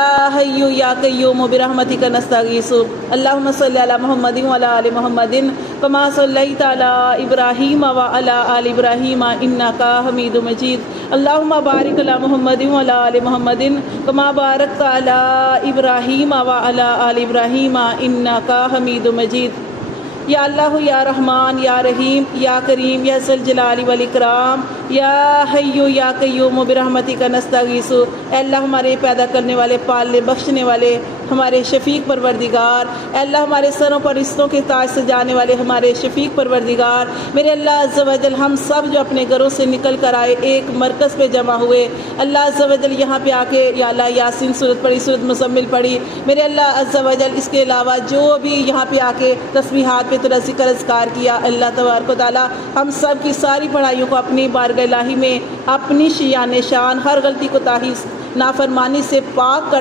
یا حی یا قیوم برحمتک نستغیث اللہم صلی علی محمد وعلی آل محمد کما صلیت علی ابراہیم وعلی آل ابراہیم انک حمید مجید اللہم بارک علی محمد وعلی آل محمد کما بارکت علی ابراہیم وعلی آل ابراہیم انک حمید مجید۔ یا اللہ یا رحمان یا رحیم یا کریم یا ذی الجلال والاکرام یا حی یا قیوم برحمتک نستغیث، اے اللہ ہمارے پیدا کرنے والے، پالنے بخشنے والے، ہمارے شفیق پروردگار، اے اللہ ہمارے سروں پر رشتوں کے تاج سجانے والے ہمارے شفیق پروردگار، میرے اللہ عز و جل ہم سب جو اپنے گھروں سے نکل کر آئے ایک مرکز پہ جمع ہوئے، اللہ عز و جل یہاں پہ آ کے یا اللہ یاسین سورت پڑھی، سورت مزمل پڑھی، میرے اللہ عز و جل اس کے علاوہ جو بھی یہاں پہ آ کے تسبیحات پہ تیرا ذکر اذکار کیا، اللہ تبارک و تعالیٰ ہم سب کی ساری پڑھائیوں کو اپنی بارگاہ الہی میں اپنی شان ہر غلطی کوتاہی نافرمانی سے پاک کر